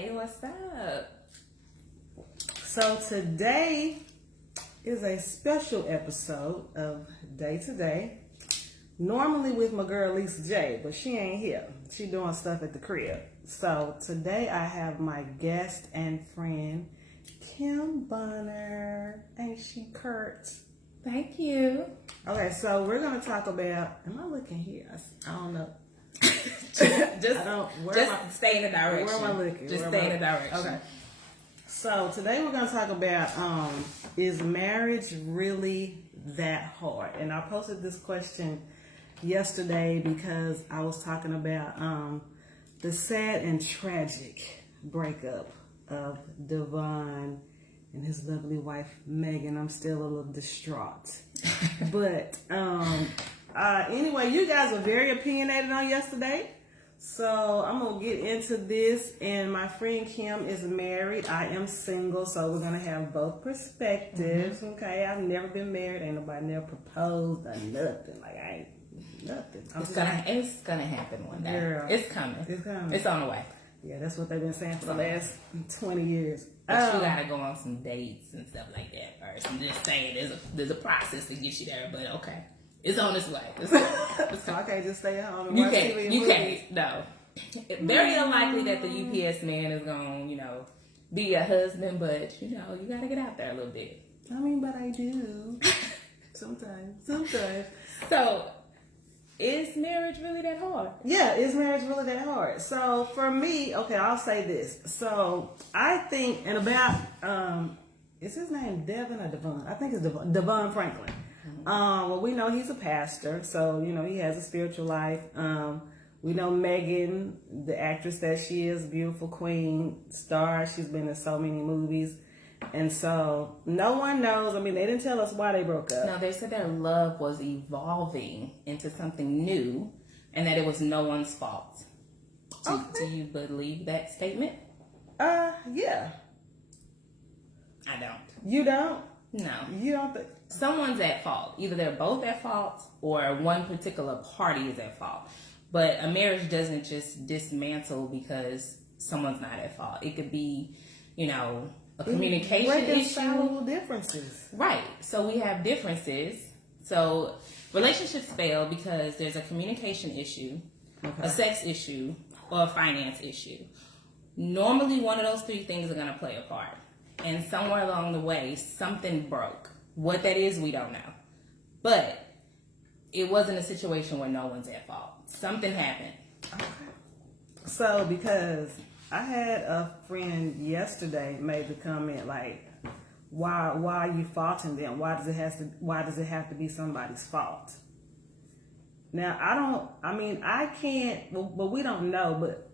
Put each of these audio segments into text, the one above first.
Hey, what's up? So today is a special episode of Day to Day. Normally with my girl Lisa J, but she ain't here. She doing stuff at the crib. So today I have my guest and friend, Kim Bonner. Ain't she Kurt? Thank you. Okay, so we're gonna talk about. Am I looking here? I don't know. just stay in the direction. Where am I looking? Just stay in the direction. Okay. So today we're gonna talk about is marriage really that hard? And I posted this question yesterday because I was talking about the sad and tragic breakup of DaVon and his lovely wife Meagan. I'm still a little distraught. But anyway, you guys were very opinionated on yesterday. So I'm going to get into this. And my friend Kim is married. I am single. So we're going to have both perspectives. Mm-hmm. Okay. I've never been married. Ain't nobody never proposed or nothing. Like, I ain't nothing. It's gonna happen one day. Girl, it's coming. It's coming. It's on the way. Yeah, that's what they've been saying for the last 20 years. But you gotta go on some dates and stuff like that first. I'm just saying there's a process to get you there, but okay. It's on its way. So I can't just stay at home and watch TV. You can't. No. Very unlikely that the UPS man is gonna, be a husband, but you gotta get out there a little bit. I mean, but I do. Sometimes. So is marriage really that hard? Yeah, is marriage really that hard? So for me, okay, I'll say this. So I think, and about, is his name Devon or DaVon? I think it's DaVon Franklin. Well, we know he's a pastor, so, he has a spiritual life. We know Meagan, the actress that she is, beautiful queen, star. She's been in so many movies. And so no one knows. I mean, they didn't tell us why they broke up. No, they said their love was evolving into something new and that it was no one's fault. Do you believe that statement? Yeah. I don't. You don't? No. You don't think? Someone's at fault. Either they're both at fault or one particular party is at fault. But a marriage doesn't just dismantle because someone's not at fault. It could be, a communication issue. Differences. Right. So we have differences. So relationships fail because there's a communication issue, a sex issue, or a finance issue. Normally one of those three things are going to play a part. And somewhere along the way, something broke. What that is, we don't know. But it wasn't a situation where no one's at fault. Something happened. Okay. So because I had a friend yesterday made the comment like, why are you faulting them? Why does it have to be somebody's fault? Now I can't, but we don't know, but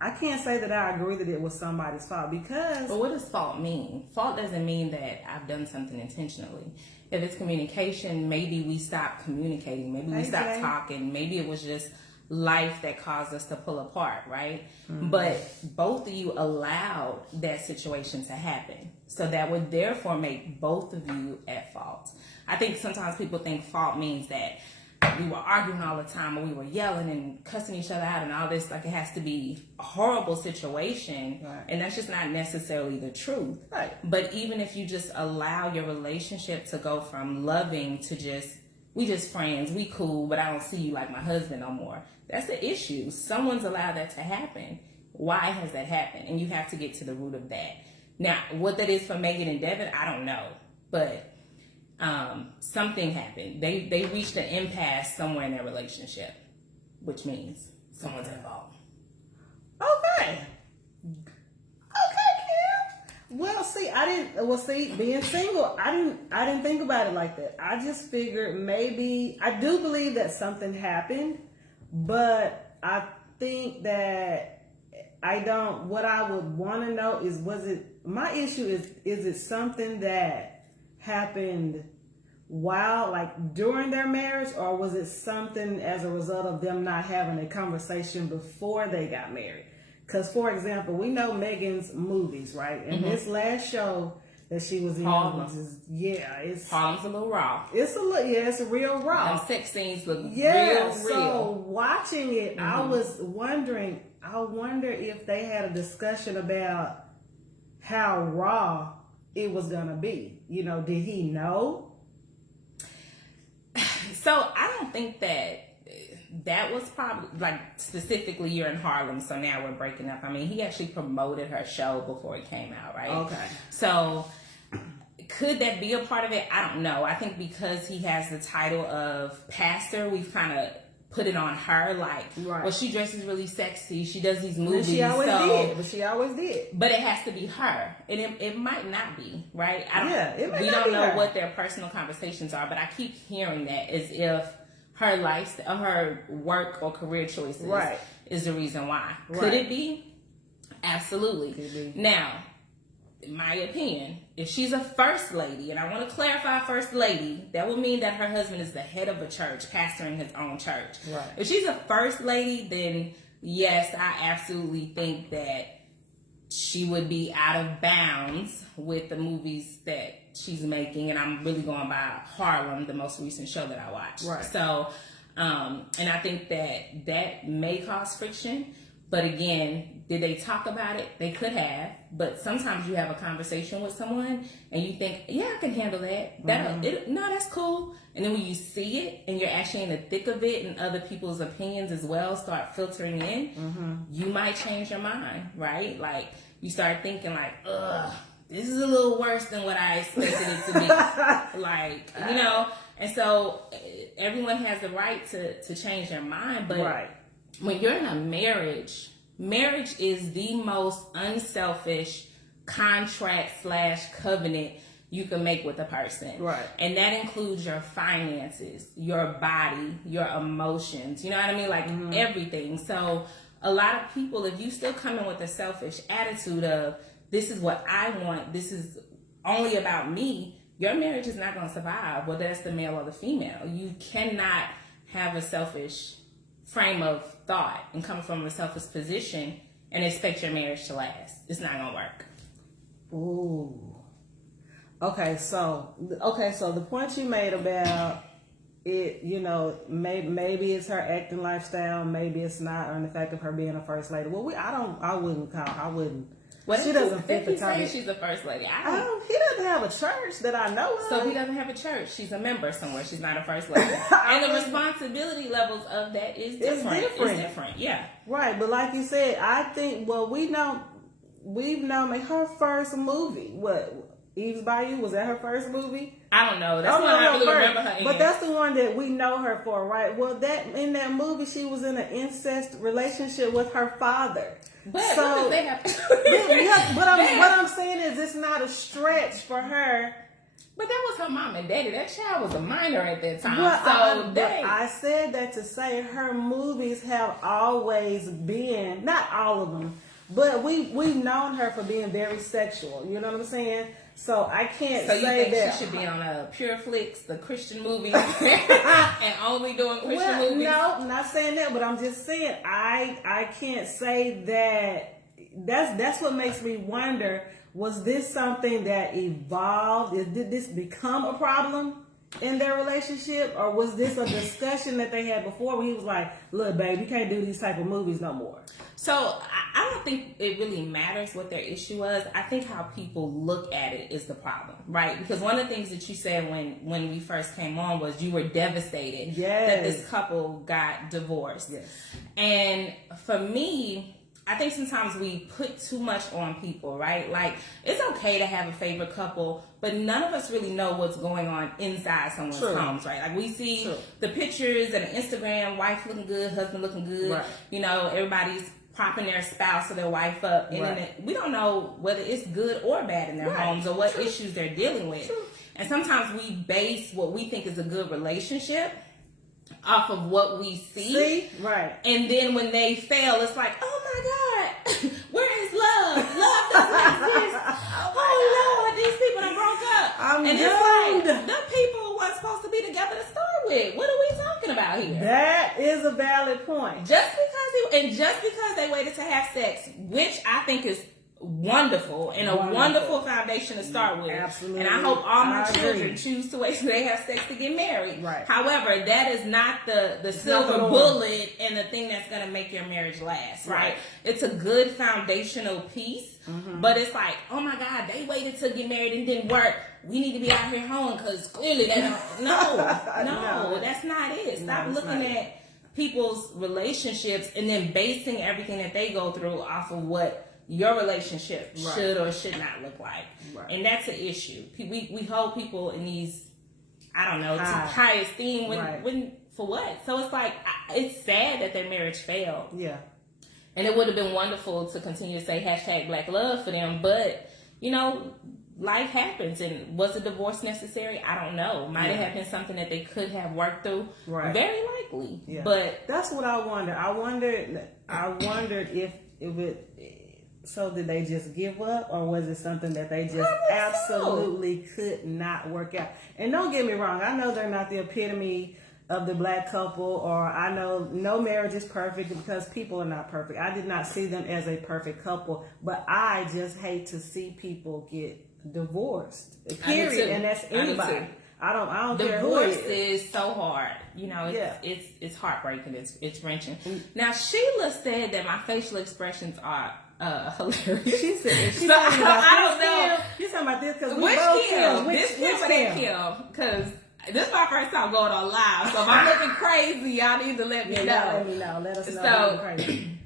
I can't say that I agree that it was somebody's fault because... But what does fault mean? Fault doesn't mean that I've done something intentionally. If it's communication, maybe we stopped communicating. Maybe we stopped talking. Maybe it was just life that caused us to pull apart, right? Mm-hmm. But both of you allowed that situation to happen. So that would therefore make both of you at fault. I think sometimes people think fault means that we were arguing all the time, or we were yelling and cussing each other out and all this. Like, it has to be a horrible situation, right. And that's just not necessarily the truth. Right. But even if you just allow your relationship to go from loving to we just friends, we cool, but I don't see you like my husband no more. That's the issue. Someone's allowed that to happen. Why has that happened? And you have to get to the root of that. Now, what that is for Meagan and Devon, I don't know, but something happened. They reached an impasse somewhere in their relationship, which means someone's involved. Okay, Kim. Being single, I didn't think about it like that. I just figured maybe, I do believe that something happened, but I think that what I would want to know is, my issue is it something that happened during their marriage, or was it something as a result of them not having a conversation before they got married? Because, for example, we know Meagan's movies, right? And this last show that she was in. Harlem. It's Harlem's a little raw. It's a real raw. Them sex scenes look real. So watching it, I was wondering. I wonder if they had a discussion about how raw it was gonna be. You know, did he know? So I don't think that was probably, like, specifically you're in Harlem, so now we're breaking up. I mean, he actually promoted her show before it came out, right? Okay. So could that be a part of it? I don't know. I think because he has the title of pastor, we've kind of put it on her, like, well, she dresses really sexy. She does these movies. She always did. But it has to be her. And it might not be, right? We don't know what their personal conversations are, but I keep hearing that as if her lifestyle, her work or career choices is the reason why. Could it be? Absolutely. Could be. Now, in my opinion, if she's a first lady, and I want to clarify first lady, that would mean that her husband is the head of a church, pastoring his own church. Right. If she's a first lady, then yes, I absolutely think that she would be out of bounds with the movies that she's making, and I'm really going by Harlem, the most recent show that I watched. Right. So, and I think that may cause friction. But again, did they talk about it? They could have. But sometimes you have a conversation with someone and you think, yeah, I can handle that. No, that's cool. And then when you see it and you're actually in the thick of it and other people's opinions as well start filtering in, you might change your mind, right? Like, you start thinking like, ugh, this is a little worse than what I expected it to be. Like, you know, and so everyone has the right to change their mind. But when you're in a marriage is the most unselfish contract/covenant you can make with a person. Right. And that includes your finances, your body, your emotions. You know what I mean? Like everything. So a lot of people, if you still come in with a selfish attitude of, this is what I want, this is only about me, your marriage is not going to survive, whether that's the male or the female. You cannot have a selfish frame of thought and come from a selfish position and expect your marriage to last. It's not going to work. Ooh. Okay, so the point you made about it, you know, maybe it's her acting lifestyle, maybe it's not, or the fact of her being a first lady. Well, I wouldn't. What she doesn't fit the he target. She's a first lady. He doesn't have a church that I know of. So he doesn't have a church. She's a member somewhere. She's not a first lady. And the responsibility levels of that is different. It's different. Yeah. Right, but like you said, I think we've known like her first movie. What? Eve's Bayou, was that her first movie? I don't know. That's the one I really remember her in. But that's the one that we know her for, right? Well, in that movie, she was in an incest relationship with her father. But so, they have what I'm saying is, it's not a stretch for her. But that was her mom and daddy. That child was a minor at that time. I said that to say her movies have always been, not all of them, but we've known her for being very sexual. You know what I'm saying? So I can't say that. So you think she should be on Pure Flicks, the Christian movies, and only doing Christian movies? No, I'm not saying that, but I'm just saying I can't say that. That's what makes me wonder, was this something that evolved? Did this become a problem in their relationship? Or was this a discussion that they had before where he was like, look, babe, you can't do these type of movies no more? So I don't think it really matters what their issue was. I think how people look at it is the problem, right? Because one of the things that you said when we first came on was you were devastated that this couple got divorced. Yes. And for me, I think sometimes we put too much on people, right? Like, it's okay to have a favorite couple, but none of us really know what's going on inside someone's homes, right? Like, we see the pictures and Instagram, wife looking good, husband looking good. Right. You know, everybody's propping their spouse or their wife up. And we don't know whether it's good or bad in their homes or what issues they're dealing with. And sometimes we base what we think is a good relationship off of what we see. Right. And then when they fail, it's like, oh my God, where is love? Love doesn't exist. Oh Lord, these people done broke up. It's like, the people weren't supposed to be together to start with. What are we talking about here? That is a valid point. Just because they waited to have sex, which I think is wonderful and a wonderful foundation to start with. Absolutely. And I hope all my children choose to wait till they have sex to get married. Right. However, that is not the silver bullet and the thing that's going to make your marriage last, right? It's a good foundational piece, but it's like, oh my God, they waited to get married and didn't work. We need to be out here hoeing because clearly they don't. No, that's not it. Stop looking at people's relationships and then basing everything that they go through off of what your relationship should or should not look like. Right. And that's an issue. We hold people in these, I don't know, high esteem when for what? So it's like, it's sad that their marriage failed. Yeah. And it would have been wonderful to continue to say hashtag Black love for them, but you know, life happens. And was a divorce necessary? I don't know. Might have been something that they could have worked through. Right. Very likely. Yeah. But that's what I wonder. I wondered if so did they just give up, or was it something that they just absolutely could not work out? And don't get me wrong, I know they're not the epitome of the Black couple, or I know no marriage is perfect because people are not perfect. I did not see them as a perfect couple, but I just hate to see people get divorced. Period. And that's anybody. I don't care who it is. Divorce is so hard. You know, it's heartbreaking. It's wrenching. Now Sheila said that my facial expressions are hilarious. She said, I don't know. You're talking about this because we which both Kim? Which Kim? Because this is my first time going on live, so if I'm looking crazy, y'all need to let me know. Let me know. Let us know. So, crazy.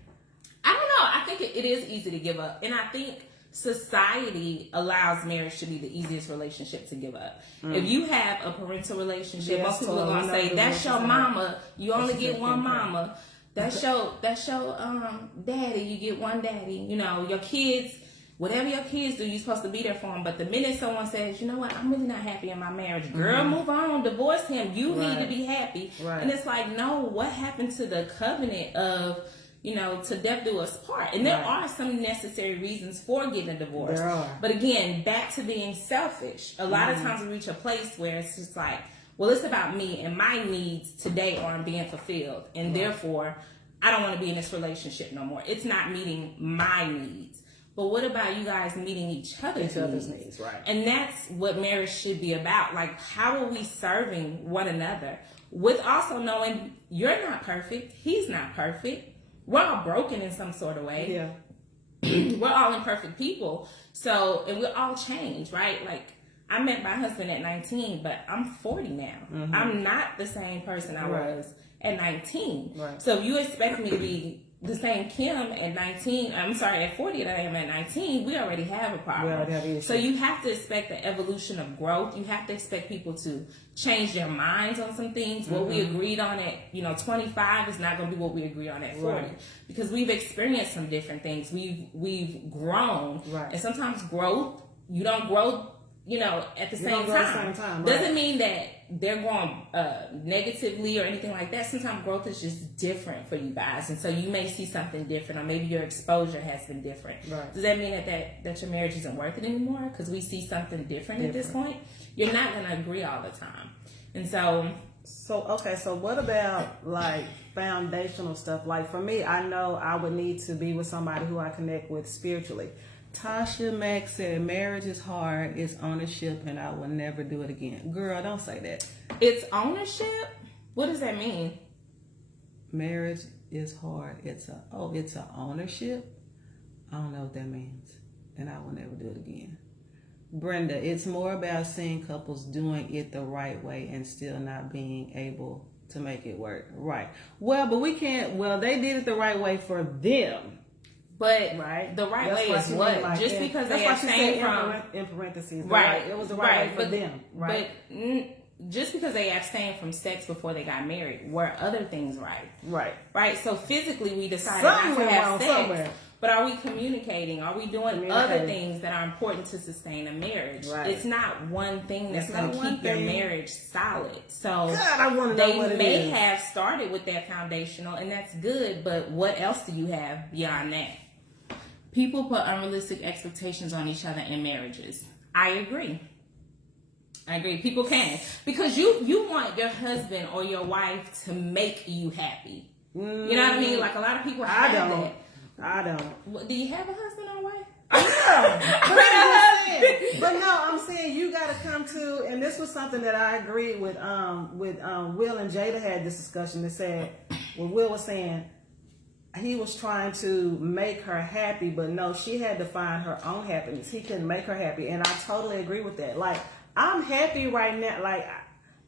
I don't know. I think it is easy to give up, and I think society allows marriage to be the easiest relationship to give up. If you have a parental relationship, most people are gonna say that's your mama. You only get one mama. That's your daddy. You get one daddy. You know, your kids, whatever your kids do, you're supposed to be there for them. But the minute someone says, you know what, I'm really not happy in my marriage, girl, move on, divorce him. You need to be happy. Right. And it's like, no, what happened to the covenant of, you know, to death do us part? And there are some necessary reasons for getting a divorce. There are. But again, back to being selfish. A lot of times we reach a place where it's just like, well, it's about me and my needs today aren't being fulfilled. And therefore, I don't want to be in this relationship no more. It's not meeting my needs. But what about you guys meeting each other's needs? Right. And that's what marriage should be about. Like, how are we serving one another? With also knowing you're not perfect. He's not perfect. We're all broken in some sort of way. Yeah. We're all imperfect people. So, and we're all changed, right? Like, I met my husband at 19, but I'm 40 now. I'm not the same person I was at 19. Right. So if you expect me to be the same Kim at 19, I'm sorry, at 40 that I am at 19, we already have a problem. So you have to expect the evolution of growth. You have to expect people to change their minds on some things. What we agreed on at 25 is not going to be what we agree on at 40 because we've experienced some different things. We've grown, and sometimes growth, you don't grow, at the same time. Doesn't mean that they're going negatively or anything like that. Sometimes growth is just different for you guys, and so you may see something different, or maybe your exposure has been different. Right. Does that mean that your marriage isn't worth it anymore because we see something different at this point? You're not going to agree all the time, and so what about like foundational stuff? Like for me, I know I would need to be with somebody who I connect with spiritually. Tasha Mack said, marriage is hard, it's ownership, and I will never do it again. Girl, don't say that. It's ownership? What does that mean? Marriage is hard. It's a ownership? I don't know what that means. And I will never do it again. Brenda, it's more about seeing couples doing it the right way and still not being able to make it work. Right. Well, but we can't, they did it the right way for them. But the right way is what? Like just because they abstain from in parentheses. Right. It was the right way for them. Right. But just because they abstained from sex before they got married, were other things right? Right. Right. So physically we decided not to have sex. Somewhere. But are we communicating? Are we doing other things that are important to sustain a marriage? Right. It's not one thing that's going to keep your marriage solid. So God, I want to know what it is. They may have started with that foundational, and that's good, but what else do you have beyond that? People put unrealistic expectations on each other in marriages. I agree. People can. Because you want your husband or your wife to make you happy. You know what I mean? Like a lot of people have that. I don't. Do you have a husband or wife? But no, I'm saying you got to come to, and this was something that I agreed with Will and Jada had this discussion. That said, when Will was saying he was trying to make her happy, but no, she had to find her own happiness. He couldn't make her happy, and I totally agree with that. Like, I'm happy right now. Like,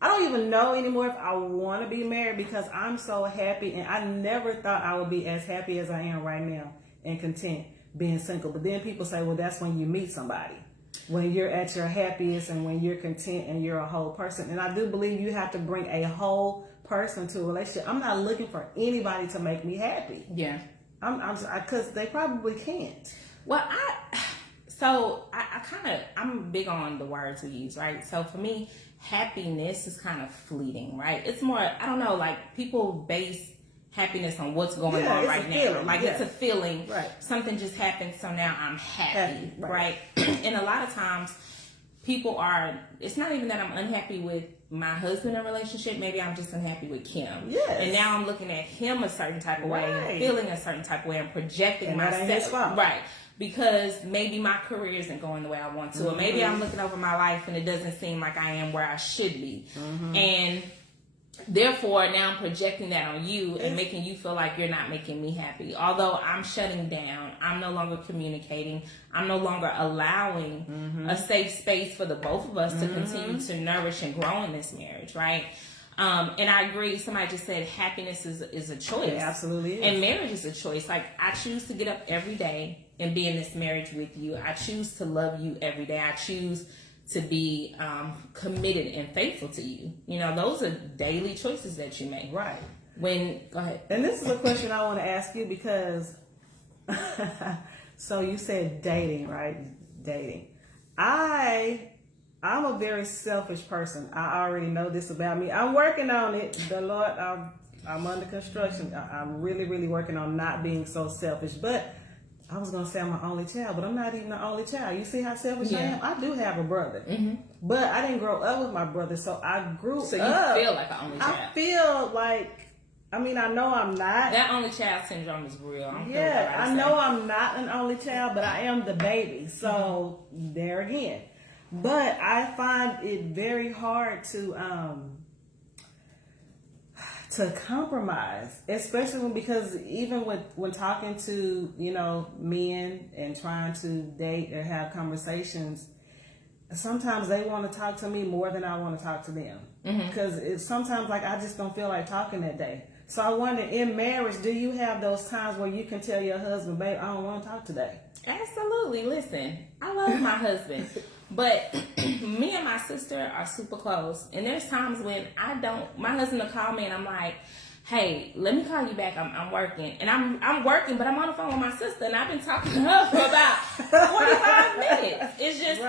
I don't even know anymore if I want to be married because I'm so happy, and I never thought I would be as happy as I am right now and content being single. But then people say, well, that's when you meet somebody, when you're at your happiest and when you're content and you're a whole person. And I do believe you have to bring a whole person to a relationship. I'm not looking for anybody to make me happy. Yeah. Because they probably can't. Well, I'm big on the words we use, right? So for me, happiness is kind of fleeting, right? It's more, I don't know, like people base happiness on what's going on right now. Feeling. Like it's a feeling. Right. Something just happened, so now I'm happy, right? And a lot of times people are, it's not even that I'm unhappy with my husband in a relationship, maybe I'm just unhappy with Kim. Yes. And now I'm looking at him a certain type of way and feeling a certain type of way and projecting myself. Right. Because maybe my career isn't going the way I want to. Or maybe I'm looking over my life and it doesn't seem like I am where I should be. And therefore, now I'm projecting that on you and making you feel like you're not making me happy. Although I'm shutting down, I'm no longer communicating, I'm no longer allowing a safe space for the both of us to continue to nourish and grow in this marriage, right? And I agree, somebody just said happiness is a choice. It absolutely is. And marriage is a choice. Like, I choose to get up every day and be in this marriage with you. I choose to love you every day. I choose to be committed and faithful to you. You know, those are daily choices that you make. Right. Go ahead. And this is a question I want to ask you because, so you said dating, right? Dating. I'm a very selfish person. I already know this about me. I'm working on it. The Lord, I'm under construction. I'm really, really working on not being so selfish. But I was going to say I'm an only child, but I'm not even the only child. You see how selfish I am? I do have a brother. But I didn't grow up with my brother, so I grew up. So you feel like an only child? I feel like, I mean, I know I'm not. That only child syndrome is real. I know I'm not an only child, but I am the baby. So there again. But I find it very hard to compromise, especially because even when talking to, you know, men and trying to date or have conversations, sometimes they want to talk to me more than I want to talk to them. Because it's sometimes like I just don't feel like talking that day. So I wonder, in marriage, do you have those times where you can tell your husband, babe, I don't want to talk today? Absolutely. Listen, I love my husband, but me and my sister are super close. And there's times when my husband will call me and I'm like, hey, let me call you back. I'm working. And I'm working, but I'm on the phone with my sister and I've been talking to her for about 45 minutes. It's just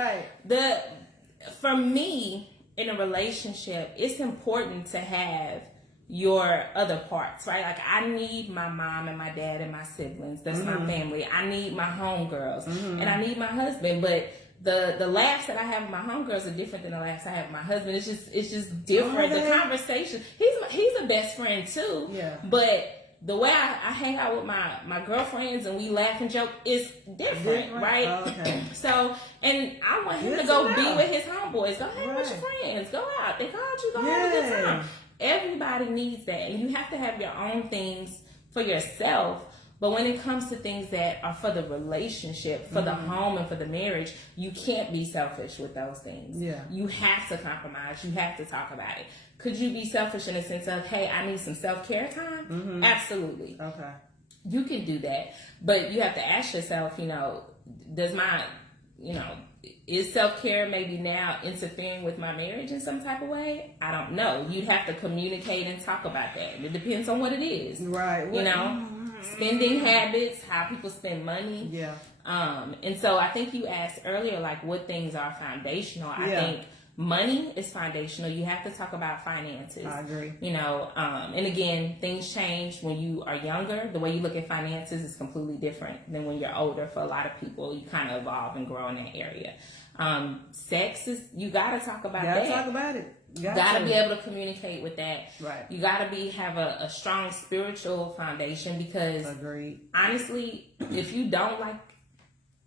for me in a relationship, it's important to have your other parts, right? Like, I need my mom and my dad and my siblings. That's my family. I need my homegirls and I need my husband. But the laughs that I have with my homegirls are different than the laughs I have with my husband. It's just different. The conversation. He's a best friend too. Yeah. But the way I hang out with my girlfriends and we laugh and joke is different. Right? Oh, okay. So, and I want him to go be with his homeboys. Go hang with your friends. Go out. They called you. Go have a good time. Everybody needs that, and you have to have your own things for yourself. But when it comes to things that are for the relationship, for the home, and for the marriage, you can't be selfish with those things. Yeah. You have to compromise. You have to talk about it. Could you be selfish in the sense of, hey, I need some self-care time? Absolutely. Okay. You can do that. But you have to ask yourself, is self-care maybe now interfering with my marriage in some type of way? I don't know. You'd have to communicate and talk about that. It depends on what it is. Right. Spending habits, how people spend money. Yeah. And so I think you asked earlier, like, what things are foundational. I think money is foundational. You have to talk about finances. I agree. And again, things change when you are younger. The way you look at finances is completely different than when you're older. For a lot of people, you kind of evolve and grow in that area. Sex is, you got to talk about that. You got to talk about it. You got to be able to communicate with that. Right. You got to have a strong spiritual foundation because honestly, if you don't like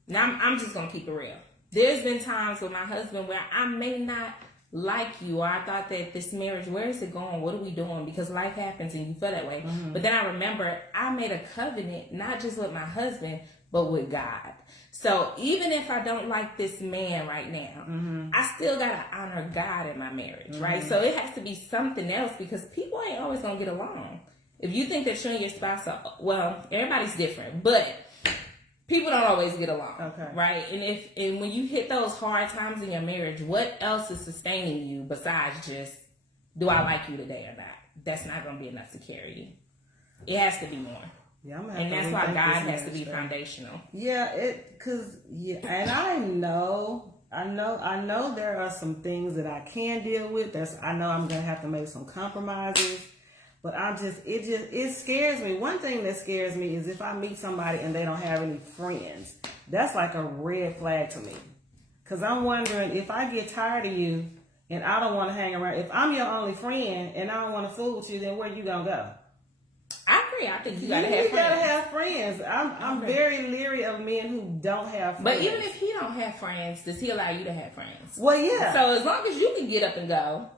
Now, I'm just going to keep it real. There's been times with my husband where I may not like you, or I thought that this marriage, where is it going? What are we doing? Because life happens and you feel that way. Mm-hmm. But then I remember I made a covenant, not just with my husband, but with God. So even if I don't like this man right now, mm-hmm. I still got to honor God in my marriage, mm-hmm. right? So it has to be something else, because people ain't always going to get along. If you think that you and your spouse are, well, everybody's different, but people don't always get along, okay. right? And when you hit those hard times in your marriage, what else is sustaining you besides just, do I like you today or not? That's not going to be enough to carry you. It has to be more. Yeah, and that's why God has to be foundational. Yeah, and I know there are some things that I can deal with. I know I'm gonna have to make some compromises, but it scares me. One thing that scares me is if I meet somebody and they don't have any friends. That's like a red flag to me, because I'm wondering if I get tired of you and I don't want to hang around. If I'm your only friend and I don't want to fool with you, then where you gonna go? I agree. I think you gotta have friends. You gotta have friends. I'm very leery of men who don't have friends. But even if he don't have friends, does he allow you to have friends? Well, yeah. So as long as you can get up and go.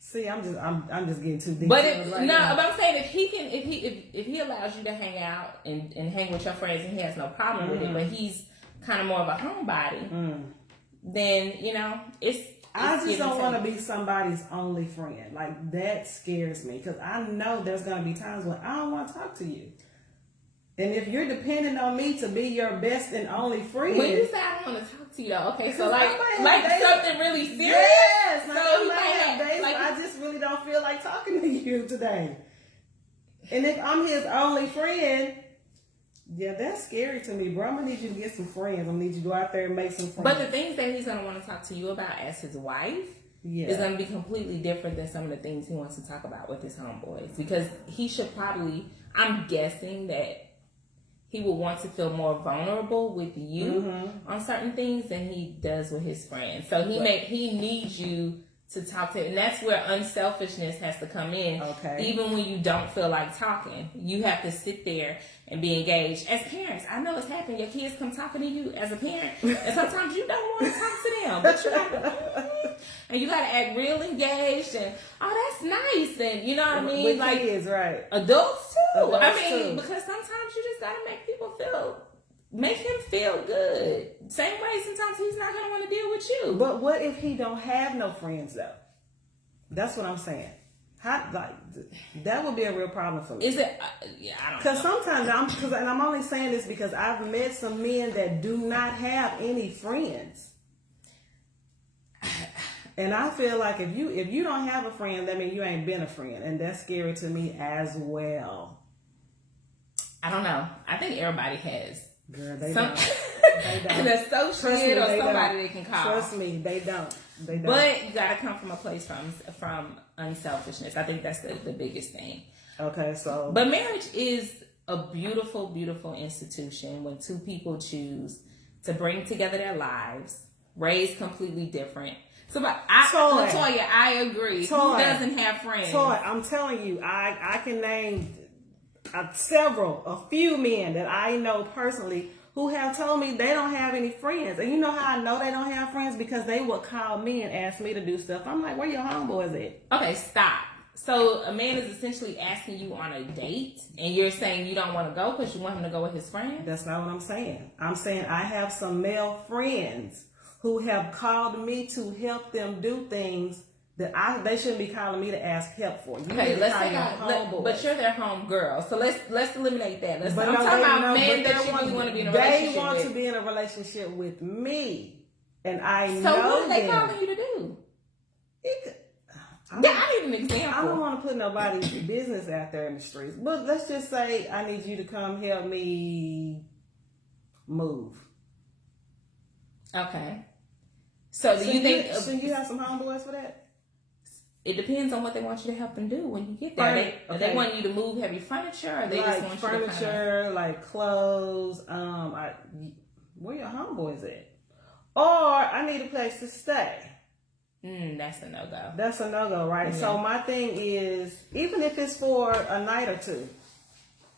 See, I'm just getting too deep. But but I'm saying if he allows you to hang out and hang with your friends and he has no problem with it, but he's kind of more of a homebody, then I just don't want to be somebody's only friend. Like, that scares me, because I know there's going to be times when I don't want to talk to you. And if you're depending on me to be your best and only friend. When you say I don't want to talk to you, though, okay, so like something really serious? Yes, so I just really don't feel like talking to you today. And if I'm his only friend, yeah, that's scary to me, bro. I'm going to need you to get some friends. I'm going to need you to go out there and make some friends. But the things that he's going to want to talk to you about as his wife is going to be completely different than some of the things he wants to talk about with his homeboys. Because he should probably, I'm guessing that he will want to feel more vulnerable with you on certain things than he does with his friends. So he needs you to talk to him. And that's where unselfishness has to come in. Okay. Even when you don't feel like talking, you have to sit there and be engaged. As parents, I know it's happened. Your kids come talking to you as a parent, and sometimes you don't want to talk to them, but you got and you got to act real engaged and that's nice, and you know what I mean. With like kids, right? Adults too. Because sometimes you just got to make him feel good. Same way sometimes he's not going to want to deal with you. But what if he don't have no friends though? That's what I'm saying. That would be a real problem for me. Is it? I don't know. Because sometimes and I'm only saying this because I've met some men that do not have any friends. And I feel like if you don't have a friend, that means you ain't been a friend. And that's scary to me as well. I don't know. I think everybody has. Girl, they don't. An associate or somebody they can call. Trust me, they don't. But you gotta come from a place from unselfishness. I think that's the biggest thing. Okay, so. But marriage is a beautiful, beautiful institution when two people choose to bring together their lives, raise completely different. So, Latoya, I agree. Who doesn't have friends? I'm telling you, I can name a few men that I know personally who have told me they don't have any friends. And you know how I know they don't have friends? Because they would call me and ask me to do stuff. I'm like, where your homeboys at? Okay, stop. So a man is essentially asking you on a date, and you're saying you don't want to go because you want him to go with his friend? That's not what I'm saying. I'm saying I have some male friends who have called me to help them do things that they shouldn't be calling me to ask help for. Okay, let's say but you're their home girl, so let's eliminate that. I'm talking about men that you really want to be in a relationship with. They want to be in a relationship with me, and I know. So what are they calling you to do? I need an example. I don't want to put nobody's business out there in the streets, but let's just say I need you to come help me move. Okay. So do you think? Should you have some homeboys for that? It depends on what they want you to help them do when you get there. They want you to move heavy furniture, or they just want furniture, like clothes. Where your homeboys at? Or I need a place to stay. That's a no-go. That's a no-go, right? Yeah. So my thing is, even if it's for a night or two,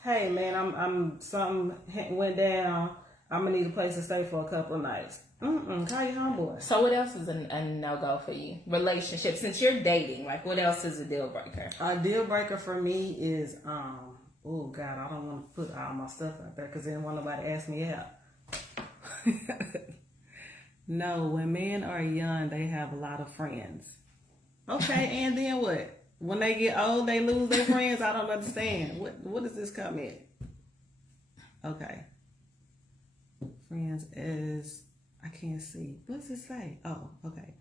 hey man, I'm something went down. I'm gonna need a place to stay for a couple of nights. Call your homeboy. So what else is a no-go for you? Relationship. Since you're dating, like what else is a deal breaker? A deal breaker for me is, oh God, I don't want to put all my stuff out there because then won't nobody ask me out. No, when men are young, they have a lot of friends. Okay, and then what? When they get old, they lose their friends? I don't understand. What does this come in? Okay. Friends is, I can't see. What does it say? Oh, okay.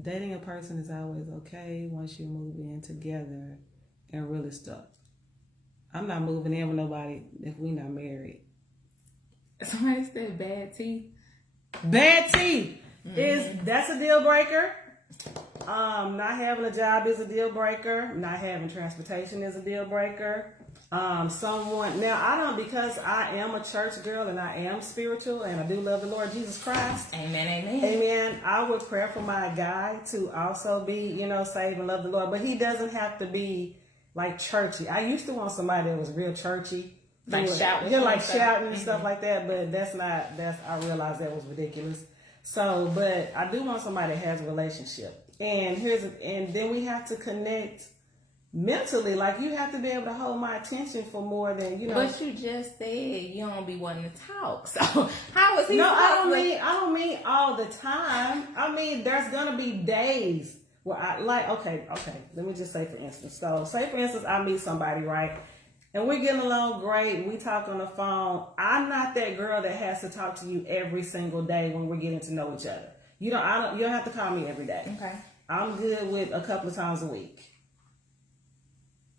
Dating a person is always okay once you move in together and really stuck. I'm not moving in with nobody if we not married. Somebody said bad teeth. Bad teeth that's a deal breaker. Not having a job is a deal breaker. Not having transportation is a deal breaker. Because I am a church girl and I am spiritual and I do love the Lord Jesus Christ. Amen, amen. Amen. I would pray for my guy to also be, saved and love the Lord, but he doesn't have to be like churchy. I used to want somebody that was real churchy. Like shouting. Yeah, like shouting and stuff like that, but I realized that was ridiculous. So, but I do want somebody that has a relationship. And then we have to connect mentally. Like you have to be able to hold my attention for more than, But you just said you don't be wanting to talk. So how is he? No, I don't mean all the time. I mean, there's gonna be days where okay, let me just say for instance. So say for instance I meet somebody, right? And we're getting along great. We talk on the phone. I'm not that girl that has to talk to you every single day when we're getting to know each other. You don't have to call me every day. Okay. I'm good with a couple of times a week.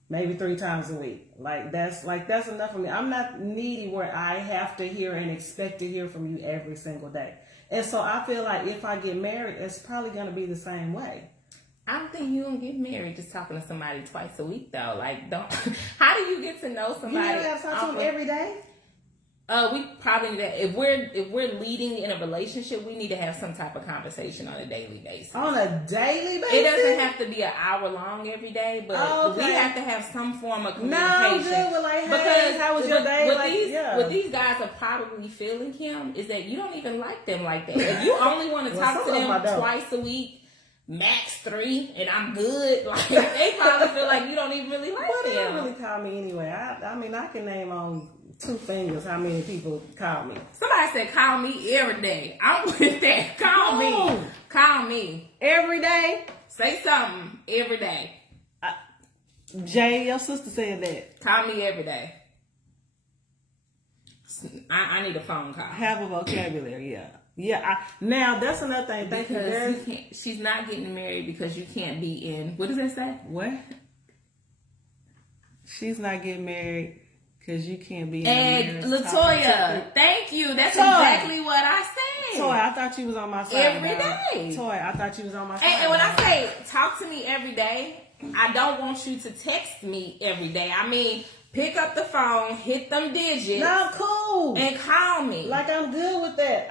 Maybe 3 times a week. That's enough for me. I'm not needy where I have to hear and expect to hear from you every single day. And so I feel like if I get married, it's probably going to be the same way. I don't think you don't get married just talking to somebody twice a week though. How do you get to know somebody? You don't have to talk to them every day? We probably need that. If we're leading in a relationship, we need to have some type of conversation on a daily basis. On a daily basis? It doesn't have to be an hour long every day, but we have to have some form of communication. No, good. Well, hey, how was your day? What these guys are probably feeling, Kim, is that you don't even like them like that. If you only want to talk to them twice a week, max 3, and I'm good. They probably feel like you don't even really like them. They don't really call me anyway. I mean, I can name on 2 fingers how many people call me. Somebody said call me every day. I'm with that. Call me every day. Say something every day. Jay, your sister said that. Call me every day. I need a phone call. Have a vocabulary, yeah. Yeah, now that's another thing. Because she's not getting married because you can't be in. What does that say? What? She's not getting married because you can't be in. And Latoya, thank you. That's exactly what I said. Toy, I thought you was on my side. Every day. Toy, I thought you was on my side. And when I say talk to me every day, I don't want you to text me every day. I mean, pick up the phone, hit them digits. No, cool. And call me. I'm good with that.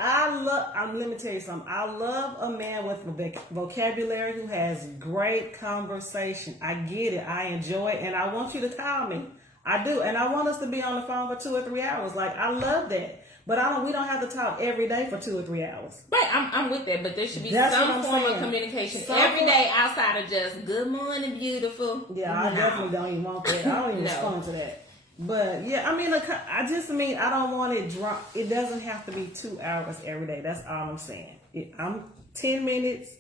Let me tell you something. I love a man with vocabulary who has great conversation. I get it. I enjoy it. And I want you to call me. I do. And I want us to be on the phone for 2 or 3 hours. I love that. But we don't have to talk every day for 2 or 3 hours. Right, I'm with that, but there should be some form of communication every day outside of just good morning, beautiful. Yeah, I definitely don't even want that. I don't even respond to that. But yeah, I mean, I don't want it drunk. It doesn't have to be 2 hours every day. That's all I'm saying. I'm 10 minutes.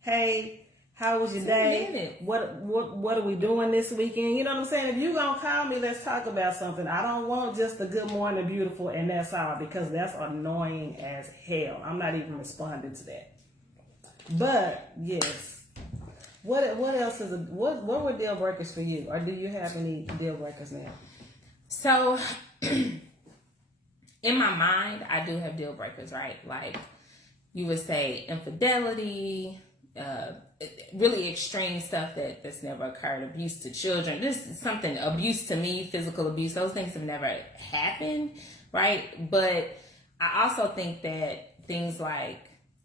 Hey, how was your day? What are we doing this weekend? You know what I'm saying? If you gonna call me, let's talk about something. I don't want just a good morning, beautiful, and that's all, because that's annoying as hell. I'm not even responding to that. But yes, what else what were deal breakers for you, or do you have any deal breakers now? So, in my mind, I do have deal breakers, right? You would say infidelity. Really extreme stuff that's never occurred, abuse to children, just something, abuse to me, physical abuse, those things have never happened, right? But I also think that things like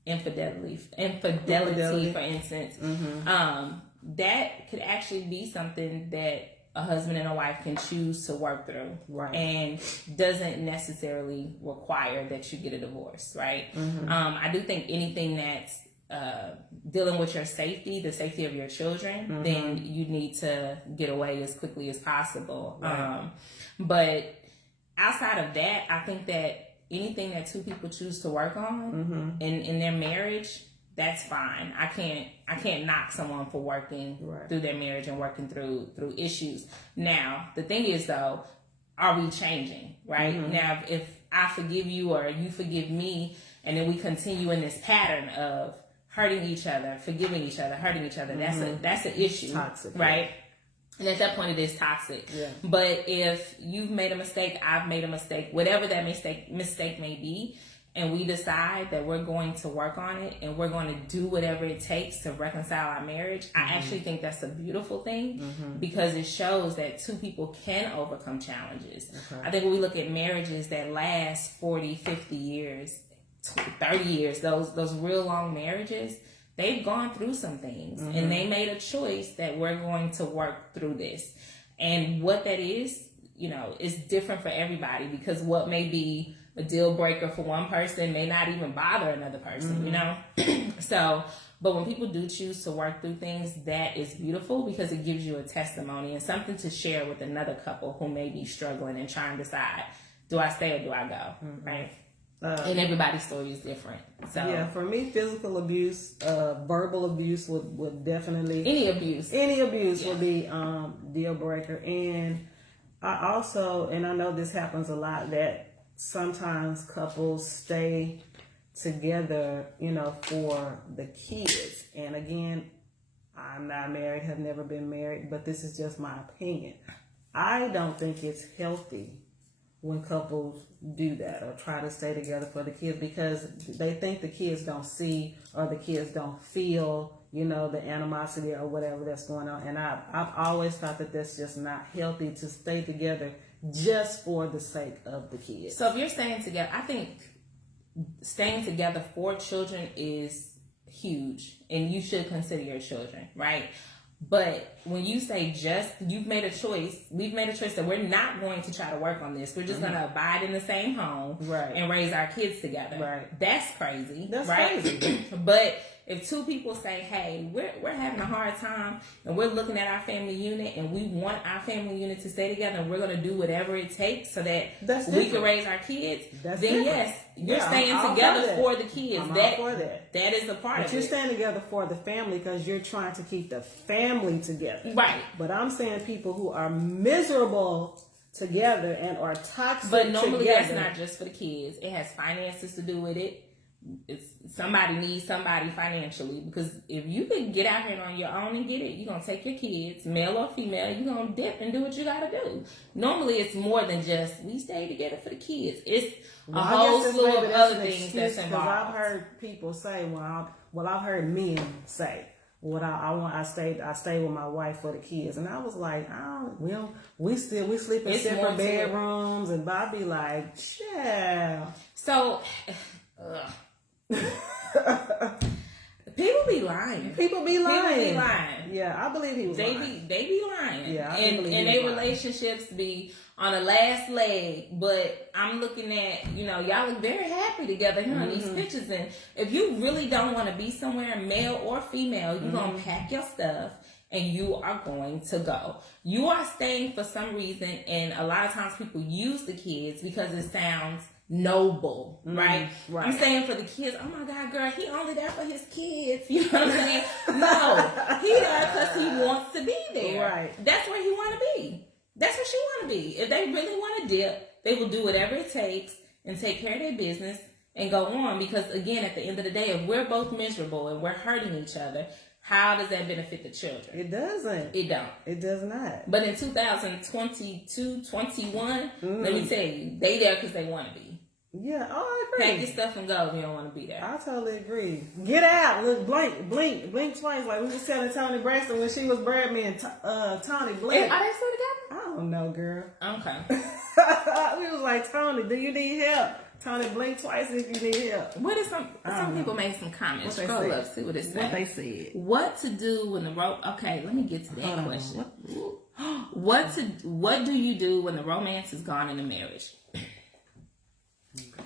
infidelity for instance, that could actually be something that a husband and a wife can choose to work through, right, and doesn't necessarily require that you get a divorce, right? I do think anything that's dealing with your safety, the safety of your children, then you need to get away as quickly as possible. Right. But outside of that, I think that anything that two people choose to work on in their marriage, that's fine. I can't knock someone for working through their marriage and working through issues. Now, the thing is though, are we changing, right? Now, if I forgive you or you forgive me, and then we continue in this pattern of hurting each other, forgiving each other, hurting each other, that's an issue, toxic, right? And at that point, it is toxic. Yeah. But if you've made a mistake, I've made a mistake, whatever that mistake may be, and we decide that we're going to work on it and we're going to do whatever it takes to reconcile our marriage, I actually think that's a beautiful thing because it shows that two people can overcome challenges. Okay. I think when we look at marriages that last 40, 50 years, 30 years, those real long marriages, they've gone through some things and they made a choice that we're going to work through this. And what that is, is different for everybody, because what may be a deal breaker for one person may not even bother another person, So, but when people do choose to work through things, that is beautiful because it gives you a testimony and something to share with another couple who may be struggling and trying to decide, do I stay or do I go, right? And everybody's story is different. So yeah, for me, physical abuse, verbal abuse would definitely any abuse would be deal breaker. And I also, and I know this happens a lot, that sometimes couples stay together, for the kids. And again, I'm not married, have never been married, but this is just my opinion. I don't think it's healthy when couples do that or try to stay together for the kids, because they think the kids don't see or the kids don't feel, the animosity or whatever that's going on. And I've always thought that that's just not healthy to stay together just for the sake of the kids. So if you're staying together, I think staying together for children is huge, and you should consider your children, right? But when you say you've made a choice, we've made a choice that we're not going to try to work on this. We're just going to abide in the same home and raise our kids together. Right. That's crazy. That's right? Crazy. But if two people say, hey, we're having a hard time and we're looking at our family unit and we want our family unit to stay together and we're going to do whatever it takes so that we can raise our kids, yes, you're staying together for the kids. That is a part of it. But you're staying together for the family because you're trying to keep the family together. Right. But I'm saying people who are miserable together and are toxic But normally together, that's not just for the kids. It has finances to do with it. It's somebody needs somebody financially, because if you can get out here on your own and get it, you're gonna take your kids, male or female, you're gonna dip and do what you gotta do. Normally it's more than just we stay together for the kids. It's a whole slew of other things that's involved. I've heard people say, I've heard men say, I stay with my wife for the kids, and I was like, we sleep in separate bedrooms, and Bobby like, yeah. So. People be lying. Yeah, I believe he was lying. They be lying. Yeah, and their relationships be on the last leg. But I'm looking at, y'all look very happy together here on these pictures. And if you really don't want to be somewhere, male or female, you're gonna pack your stuff and you are going to go. You are staying for some reason, and a lot of times people use the kids because it sounds noble, right? I'm saying for the kids, oh my God, girl, he only there for his kids. You know what I'm saying? No, he there because he wants to be there. Right. That's where he want to be. That's where she want to be. If they really want to dip, they will do whatever it takes and take care of their business and go on. Because again, at the end of the day, if we're both miserable and we're hurting each other, how does that benefit the children? It doesn't. It don't. It does not. But in 2022, 21, let me tell you, they there because they want to be. Yeah, I agree. Pack your stuff and go if you don't want to be there. I totally agree. Get out. Look, blink twice. Like we was telling Toni Braxton when she was Brad Me and Tony blink. Are they still together? I don't know, girl. Okay. We was like, Tony, do you need help? Tony, blink twice if you need help. What is some people made some comments. Scroll up, see what it said. What they said. What to do when the rope? Okay, let me get to that question. what do you do when the romance is gone in the marriage?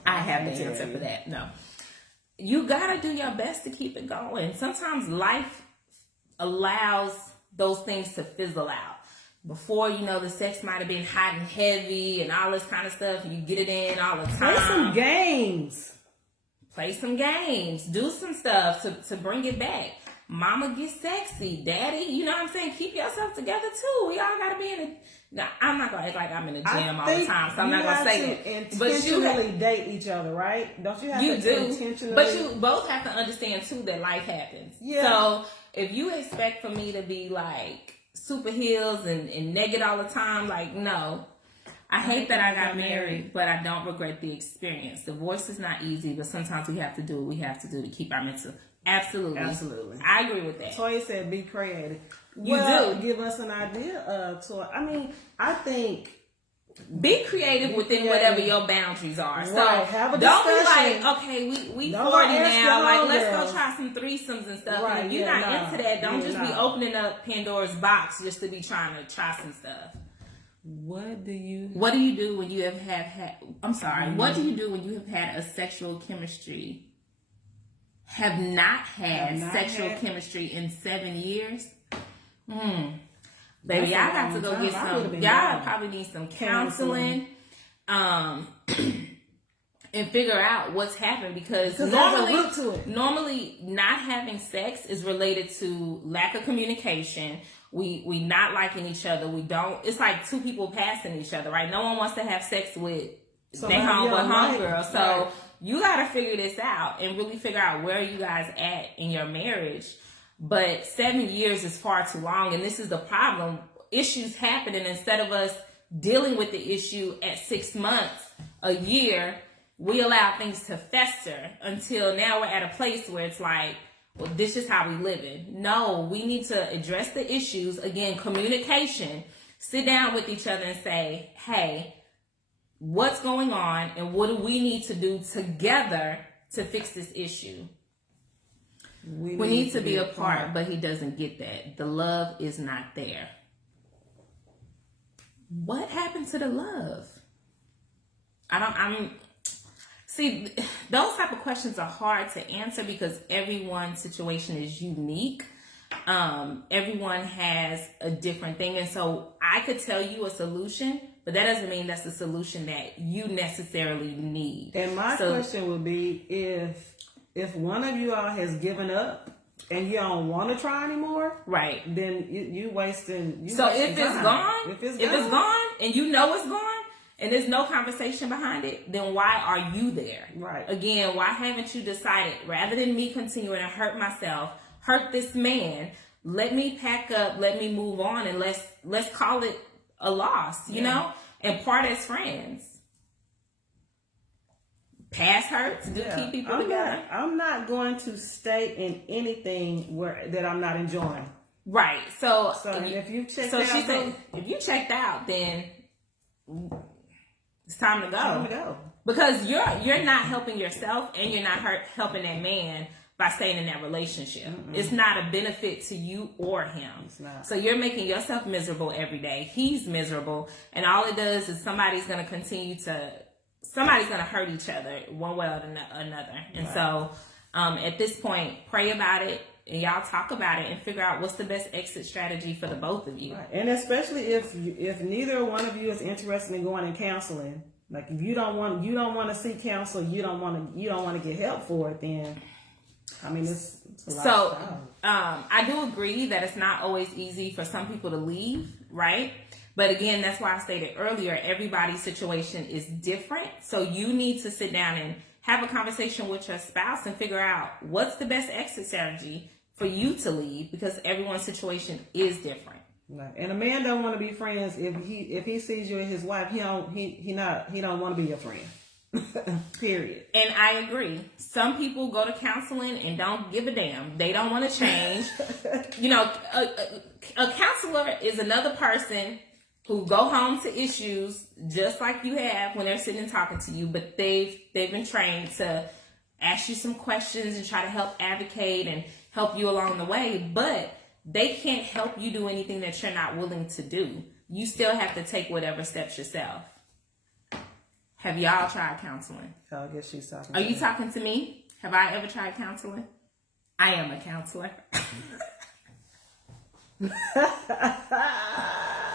I have the answer for that. No. You gotta do your best to keep it going. Sometimes life allows those things to fizzle out. Before, you know, the sex might have been hot and heavy and all this kind of stuff. You get it in all the time. Play some games. Play some games. Do some stuff to bring it back. Mama gets sexy. Daddy, you know what I'm saying? Keep yourself together too. We all gotta be in a... Now, I'm not gonna act like I'm in the gym all the time, so I'm not gonna say that. Intentionally date each other, right? Don't you have to intentionally? But you both have to understand too that life happens. Yeah. So if you expect for me to be like super heels and naked all the time, like, no. I hate that I got married, but I don't regret the experience. Divorce is not easy, but sometimes we have to do what we have to do to keep our mental. Absolutely. I agree with that. Toya said be creative. You do. Give us an idea of Toya. I mean, I think be creative within whatever your boundaries are. So have a discussion. Don't be like, okay, we 40 now, like let's go try some threesomes and stuff. Right, and if you're not into that, don't just be opening up Pandora's box just to be trying to try some stuff. What do you do when you have had what do you do when you have had a sexual chemistry? Have not had sexual chemistry in 7 years? Baby, y'all got to go get some. Y'all probably need some counseling, and figure out what's happened because normally not having sex is related to lack of communication. We not liking each other. We don't. It's like two people passing each other, right? No one wants to have sex with their homegirl. So you got to figure this out and really figure out where you guys at in your marriage. But 7 years is far too long, and this is the problem. Issues happen, and instead of us dealing with the issue at 6 months, a year, we allow things to fester until now we're at a place where it's like, well, this is how we live in. No, we need to address the issues. Again, communication. Sit down with each other and say, hey, what's going on and what do we need to do together to fix this issue? We need to be apart, but he doesn't get that. The love is not there. What happened to the love? See, those type of questions are hard to answer because everyone's situation is unique. Everyone has a different thing. And so I could tell you a solution, but that doesn't mean that's the solution that you necessarily need. And my question would be if one of you all has given up and you don't want to try anymore, right? Then you wasting. If it's gone, and you know it's gone, and there's no conversation behind it, then why are you there? Right. Again, why haven't you decided rather than me continuing to hurt myself, hurt this man? Let me pack up, let me move on, and let's call it a loss, you know, and part as friends. Past hurts do keep people together. I'm not going to stay in anything that I'm not enjoying. Right. So if you checked if you checked out, then it's time to go. Because you're not helping yourself and you're not helping that man by staying in that relationship. Mm-mm. It's not a benefit to you or him. It's not. So you're making yourself miserable every day. He's miserable, and all it does is somebody's going to hurt each other one way or another. And so at this point, pray about it and y'all talk about it and figure out what's the best exit strategy for the both of you. Right. And especially if neither one of you is interested in going and counseling, like if you don't want to seek counsel, you don't want to get help for it, then I mean it's a lot. So I do agree that it's not always easy for some people to leave, right? But again, that's why I stated earlier, everybody's situation is different. So you need to sit down and have a conversation with your spouse and figure out what's the best exit strategy for you to leave, because everyone's situation is different. Right. And a man don't want to be friends if he sees you and his wife, he don't want to be your friend. Period. And I agree. Some people go to counseling and don't give a damn. They don't want to change. You know, a counselor is another person who go home to issues just like you have when they're sitting and talking to you, but they've been trained to ask you some questions and try to help advocate and help you along the way, but they can't help you do anything that you're not willing to do. you still have to take whatever steps yourself. Have y'all tried counseling? I guess she's talking. Are you talking to me? Have I ever tried counseling? I am a counselor.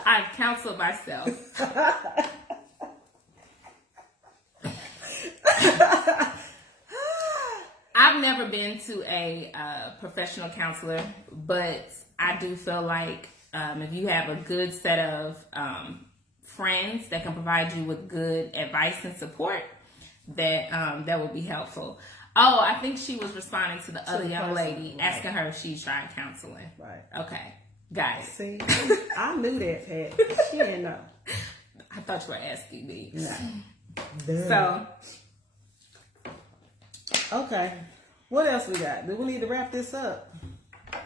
I've counseled myself. I've never been to a professional counselor, but I do feel like if you have a good set of friends that can provide you with good advice and support, that will be helpful. Oh, I think she was responding to the other young lady, asking her if she tried counseling. Right. Okay. Got it. See, I knew that, Pat. She didn't know. I thought you were asking me. No. So. Okay. What else we got? Do we need to wrap this up?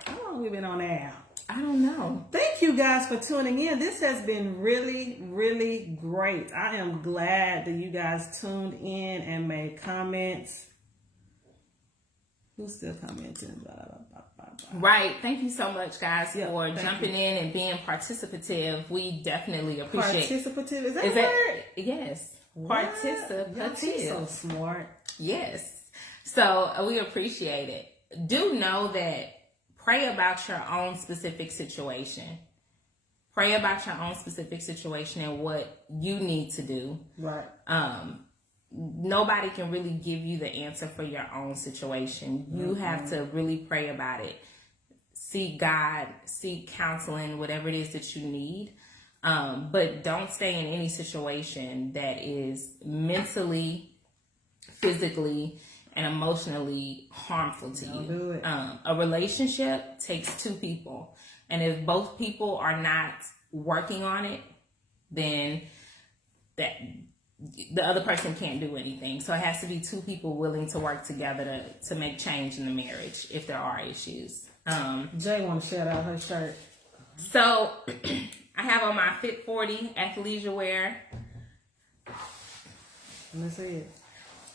How long we been on air? I don't know. Thank you guys for tuning in. This has been really, really great. I am glad that you guys tuned in and made comments. Who's still commenting? Right. Thank you so much, guys, for jumping in and being participative. We definitely appreciate it. Participative? Is that a word? Yes. What? Participative. She's so smart. Yes. So we appreciate it. Do know that pray about your own specific situation. Pray about your own specific situation and what you need to do. Right. Nobody can really give you the answer for your own situation. You have to really pray about it. Seek God, seek counseling, whatever it is that you need. But don't stay in any situation that is mentally, physically, and emotionally harmful to you. Do it. A relationship takes two people. And if both people are not working on it, then the other person can't do anything. So it has to be two people willing to work together to make change in the marriage if there are issues. Jay want to shout out her shirt. So I have on my Fit 40 athleisure wear. Let me see it.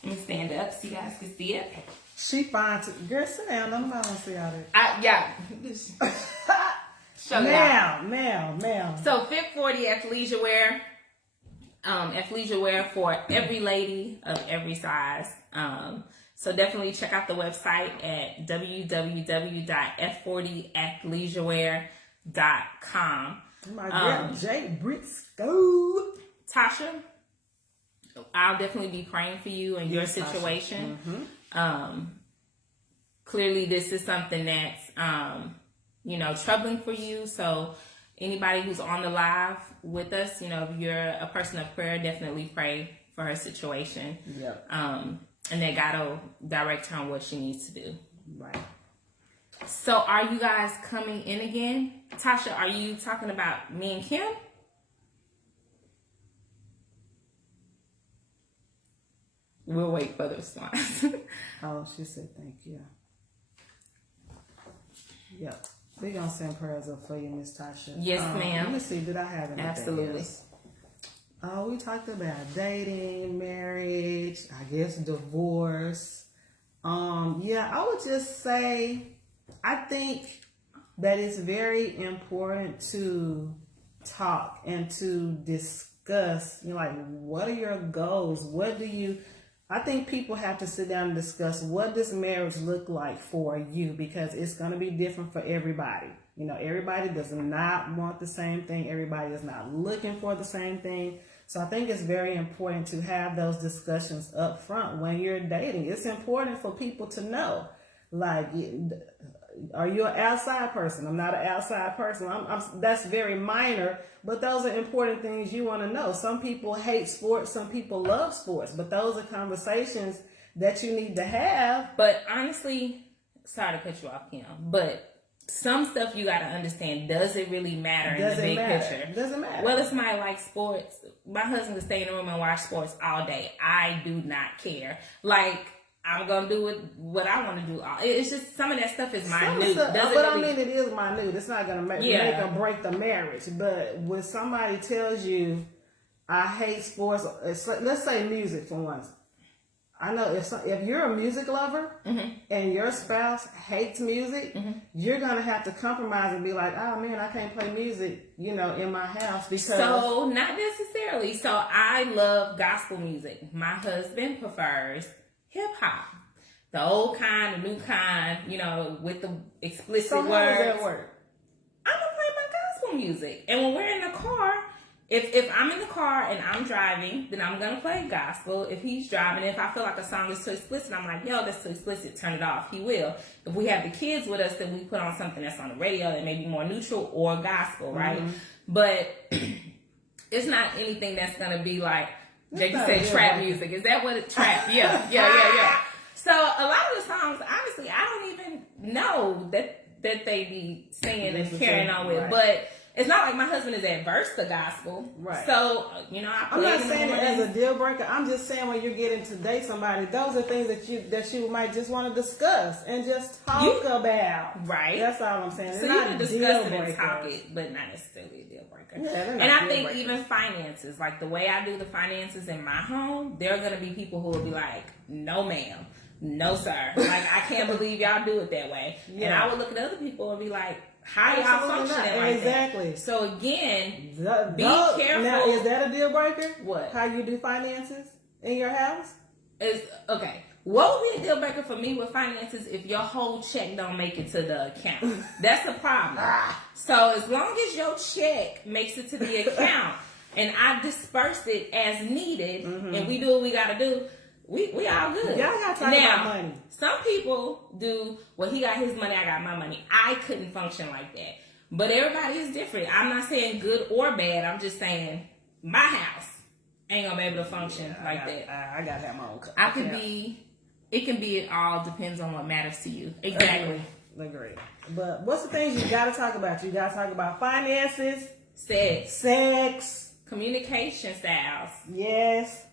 Let me stand up so you guys can see it. She fine too. Girl, sit down. Nobody want to see all that. Yeah. Show Now. So Fit 40 athleisure wear. Athleisure wear for every lady of every size. So definitely check out the website at www.f40athleisurewear.com. My girl, Jay Briscoe. Tasha, I'll definitely be praying for you and your situation. Clearly this is something that's, troubling for you. So anybody who's on the live with us, if you're a person of prayer, definitely pray for her situation. Yep. And that God will direct her on what she needs to do. Right. So are you guys coming in again? Tasha, are you talking about me and Kim? We'll wait for the response. Oh, she said thank you. Yep. We're going to send prayers up for you, Miss Tasha. Yes, ma'am. Let me see. Did I have anything Absolutely. else? We talked about dating, marriage, I guess divorce. I would just say, I think that it's very important to talk and to discuss, what are your goals? I think people have to sit down and discuss what does marriage look like for you, because it's going to be different for everybody. Everybody does not want the same thing. Everybody is not looking for the same thing. So I think it's very important to have those discussions up front when you're dating. It's important for people to know, are you an outside person? I'm not an outside person. That's very minor, but those are important things you want to know. Some people hate sports. Some people love sports, but those are conversations that you need to have. But honestly, sorry to cut you off, Kim, but some stuff you got to understand. Does it really matter in the big picture? Doesn't matter. Whether somebody likes sports, my husband can stay in the room and watch sports all day. I do not care. I'm going to do what I want to do. It's just some of that stuff is minute. It is minute. It's not going to make or break the marriage. But when somebody tells you, I hate sports, let's say music for once. I know if you're a music lover and your spouse hates music, you're gonna have to compromise and be like, oh man, I can't play music, in my house because. So not necessarily. So I love gospel music. My husband prefers hip hop, the old kind, the new kind, with the explicit words. So how does that work? I'm gonna play my gospel music, and when we're in the car. If I'm in the car and I'm driving, then I'm going to play gospel. If he's driving, if I feel like a song is too explicit, I'm like, yo, that's too explicit, turn it off. He will. If we have the kids with us, then we put on something that's on the radio that may be more neutral or gospel, right? But it's not anything that's going to be like, Jake said trap music. Is that what it's trap? Yeah. So a lot of the songs, honestly, I don't even know that they be singing and carrying on with. But it's not like my husband is adverse to gospel. Right. So, I'm not saying it as a deal breaker. I'm just saying when you're getting to date somebody, those are things that you might just want to discuss and just talk about. Right. That's all I'm saying. So you can discuss it and talk it, but not necessarily a deal breaker. Yeah, and I think even finances, like the way I do the finances in my home, there are going to be people who will be like, no ma'am, no sir. Like, I can't believe y'all do it that way. Yeah. And I would look at other people and be like, how y'all functioning like exactly. That? So again, be careful. Now, is that a deal breaker? What? How you do finances in your house? Is okay. What would be a deal breaker for me with finances if your whole check don't make it to the account? That's the problem. So as long as your check makes it to the account and I disperse it as needed, and we do what we gotta do. We all good. Y'all gotta talk about money. Some people do, well, he got his money, I got my money. I couldn't function like that. But everybody is different. I'm not saying good or bad. I'm just saying my house ain't gonna be able to function like that. I gotta have my own cup. It can be, it all depends on what matters to you. Exactly. Agree. But what's the things you gotta talk about? You gotta talk about finances, sex, communication styles. Yes.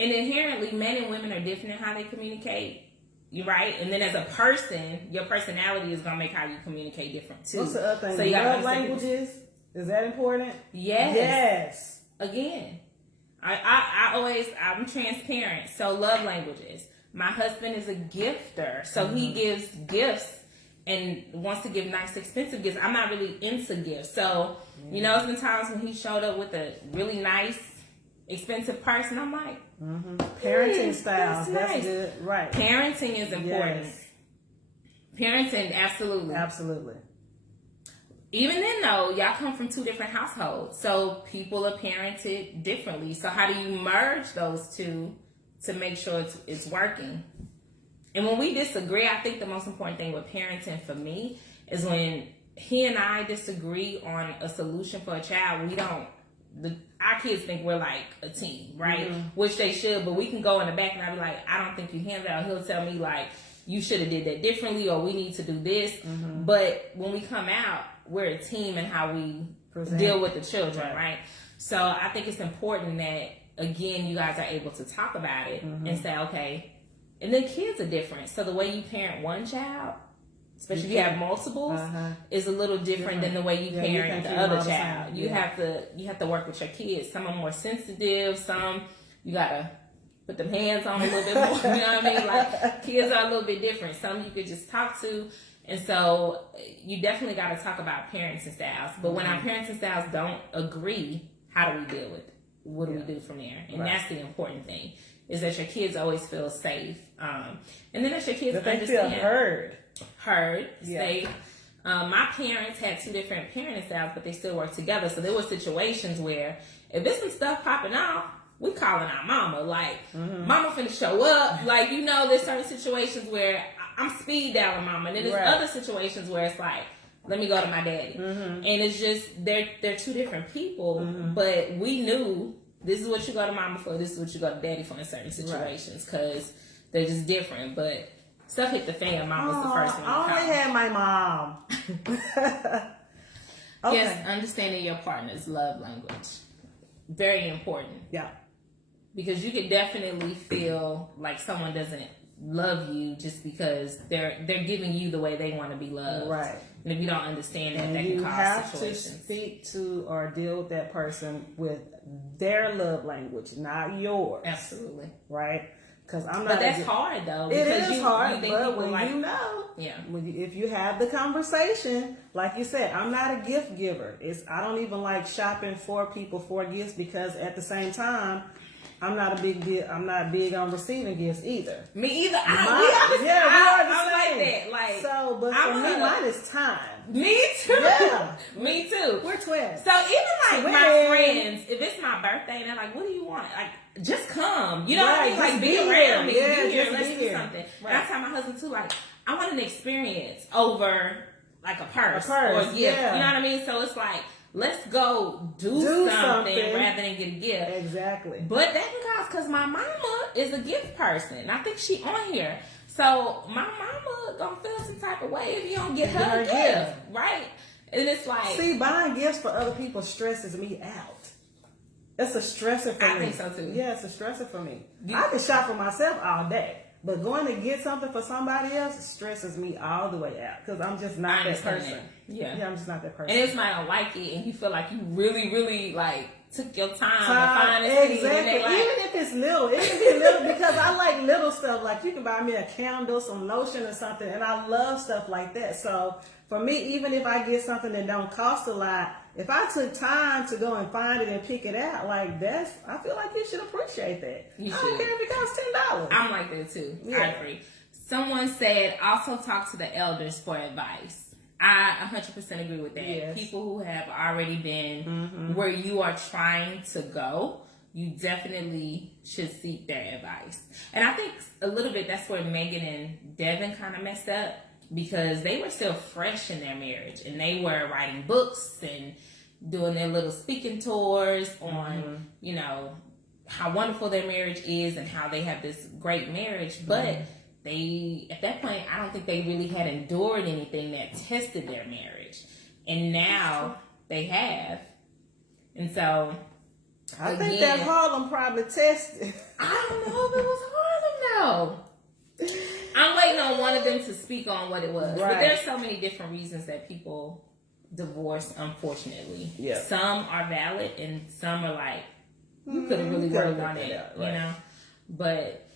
And inherently, men and women are different in how they communicate. You're right. And then as a person, your personality is going to make how you communicate different too. What's the other thing? So you love languages? Is that important? Yes. Again, I'm transparent. So love languages. My husband is a gifter. So he gives gifts and wants to give nice, expensive gifts. I'm not really into gifts. So, it's been times when he showed up with a really nice, expensive person. I'm like, parenting styles. That's nice. Good. Right. Parenting is important. Yes. Parenting, absolutely. Even then, though, y'all come from two different households, so people are parented differently. So how do you merge those two to make sure it's working? And when we disagree, I think the most important thing with parenting for me is when he and I disagree on a solution for a child. Our kids think we're like a team, right? Which they should, but we can go in the back and I'll be like, I don't think you handled it. Or he'll tell me like, you should have did that differently, or we need to do this. But when we come out, we're a team in how we deal with the children, right? So I think it's important that, again, you guys are able to talk about it and say, okay, and then kids are different. So the way you parent one child, especially if you have multiples, is a little different than the way you parent the other child. You have to work with your kids. Some are more sensitive. Some you gotta put them hands on a little bit more. You know what I mean? Like kids are a little bit different. Some you could just talk to, and so you definitely got to talk about parenting styles. But when our parenting styles don't agree, how do we deal with it? What do we do from there? And that's the important thing. Is that your kids always feel safe, and then that your kids understand. Feel heard, safe. My parents had two different parenting styles, but they still worked together. So there were situations where if there's some stuff popping off, we calling our mama. Like, mama finna show up. Like, there's certain situations where I'm speed dialing mama, and then there's other situations where it's like, let me go to my daddy. And it's just they're two different people, but we knew. This is what you go to mama for. This is what you go to daddy for in certain situations because they're just different. But stuff hit the fan. Mom was the first one. I only had my mom. Okay. Yes, understanding your partner's love language. Very important. Yeah. Because you could definitely feel like someone doesn't love you just because they're giving you the way they want to be loved. Right. And if you don't understand that, that can cause situations. You have to speak to or deal with that person with their love language, not yours. Absolutely. Right? Because I'm But not. that's hard though. It because is hard, think but people when like, you know, yeah. if you have the conversation, like you said, I'm not a gift giver. I don't even like shopping for people for gifts because at the same time, I'm not big on receiving gifts either. Me either. We are the I'm same. like that. So, but for me, mine is time. Me too. Yeah, me too. We're twins. So even like my friends, if it's my birthday and they're like, "What do you want?" Like, just come. You know what I mean? Like, be around me. Yeah, be here. just Let's be do here. something. Right. And I tell my husband too, like, I want an experience over like a purse or a gift. Yeah. You know what I mean? So it's like, let's go do something rather than get a gift. Exactly. But that can cause, because my mama is a gift person. I think she on here. So my mama gonna feel some type of way if you don't get her a gift, right? And it's like, see, buying gifts for other people stresses me out. It's a stressor for me. I think so too. Yeah, it's a stressor for me. I can shop for myself all day, but going to get something for somebody else stresses me all the way out because I'm just not that person. Yeah, I'm just not that person. And if somebody don't like it, and you feel like you really, really like took your time to find it. Exactly. Like, even if it's little, it can be little because I like little stuff. Like you can buy me a candle, some lotion, or something, and I love stuff like that. So for me, even if I get something that don't cost a lot, if I took time to go and find it and pick it out, like I feel like you should appreciate that. I don't care if it costs $10. I'm like that too. Yeah. I agree. Someone said also talk to the elders for advice. I 100% agree with that. Yes. People who have already been where you are trying to go, you definitely should seek their advice. And I think a little bit that's where Meagan and DaVon kind of messed up, because they were still fresh in their marriage and they were writing books and doing their little speaking tours on, you know, how wonderful their marriage is and how they have this great marriage. But they, at that point, I don't think they really had endured anything that tested their marriage. And now they have. And so, I think that Harlem probably tested. I don't know if it was Harlem, though. I'm waiting on one of them to speak on what it was. Right. But there's so many different reasons that people divorce, unfortunately. Yeah. Some are valid and some are like, you could have really worked on it, you know? But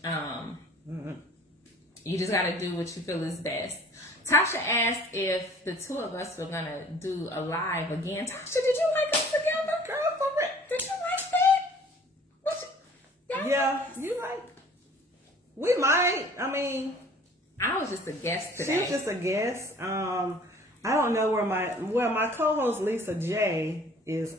you just got to do what you feel is best. Tasha asked if the two of us were going to do a live again. Tasha, did you like us together, girl? For real? Did you like that? Yeah, you like. We might. I mean, I was just a guest today. She was just a guest. I don't know where my co-host Lisa J is.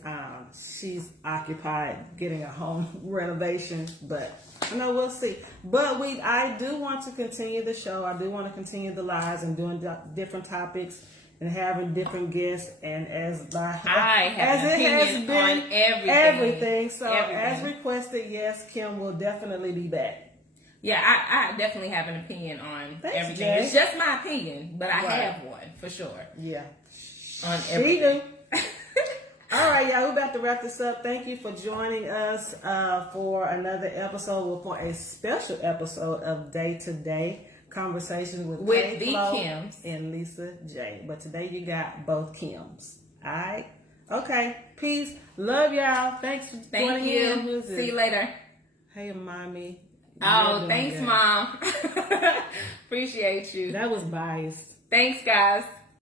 She's occupied getting a home renovation, but I know we'll see. But I do want to continue the show. I do want to continue the lives and doing different topics and having different guests. And as it has been on everything. So as requested, yes, Kim will definitely be back. Yeah, I definitely have an opinion on everything. Jay. It's just my opinion, but I have one for sure. Yeah. On everything. All right, y'all, we're about to wrap this up. Thank you for joining us for another episode, for a special episode of Day to Day Conversations with the KFLO Kims and Lisa J. But today you got both Kims. All right? Okay. Peace. Love y'all. Thanks for joining in. See you later. Hey, mommy. Oh, thanks, Mom. Appreciate you. That was biased. Thanks, guys.